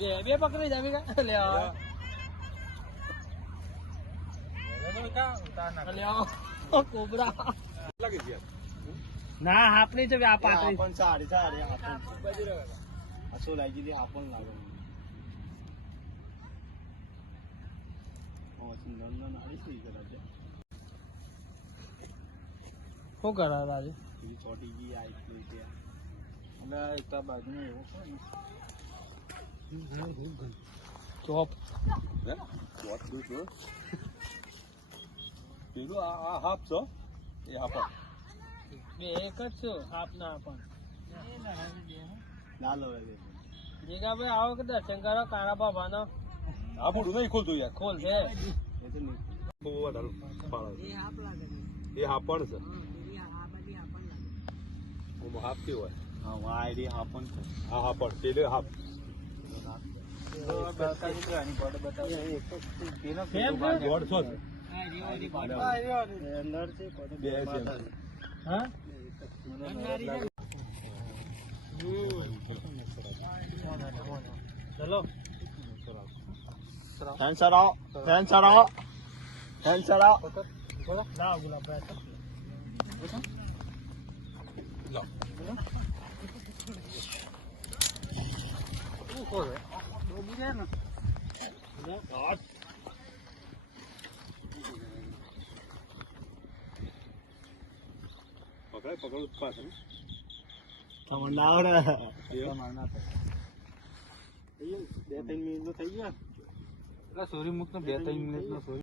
બે પકડી જાવી કા લે કોબરા લાગી ગયા ના આપણી તો આ પાતળી પણ સારી સારી આસો લાગી દીધી આપણ લાગે ઓ સુંદર ના નાડી સી કરે છે શું કરા રાજે એ છોટી ગઈ આઈ છે અને એક બાજુ એવો છે ચોપ હે ચોપ દુ છો પેલું આ હાફ છો એ હાફ બે એક જ છો હાફ ના આપણ લાલો જીગા ભાઈ આવો કે દર્શન કરો કાળા બાબાનો આ ફોટો નહીં ખોલતું યાર ખોલ છે એ હાફ પણ છે હું હાફ કેવો હોય હા વાયરી હાફ પણ છે હા હા પણ પેલે હાફ ચલો કેન્સર આવો કેન્સર આવો કેન્સર આવો લાવ ગુલાબ લાવ કોરે બીજે ને પકડ પકડ પાછળ તમને ના આવડે મારના બે 3 મિનિટ તો થઈ ગયા સોરી મુક 2-3 મિનિટ નો સોરી